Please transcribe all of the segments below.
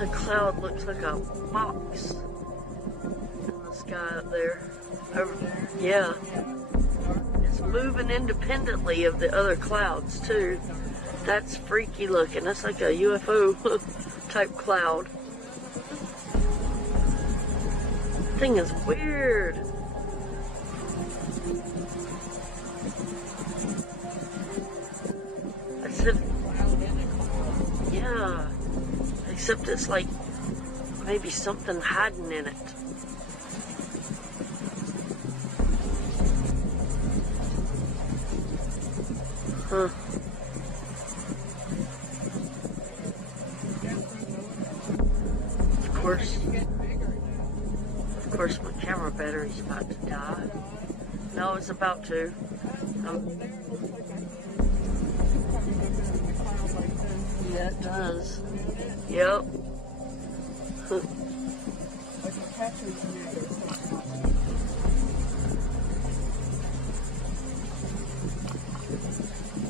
The cloud looks like a box in the sky up there. Yeah. It's moving independently of the other clouds too. That's freaky looking. That's like a UFO type cloud. Thing is weird. I said, yeah. Except it's like maybe something hiding in it. Huh. Of course my camera battery's about to die. No, it's about to. Yeah, it does. Yep.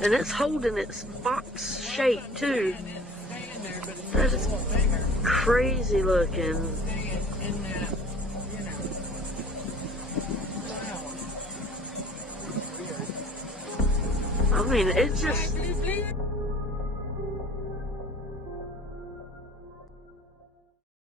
And it's holding its box shape too. That is crazy looking. I mean, it just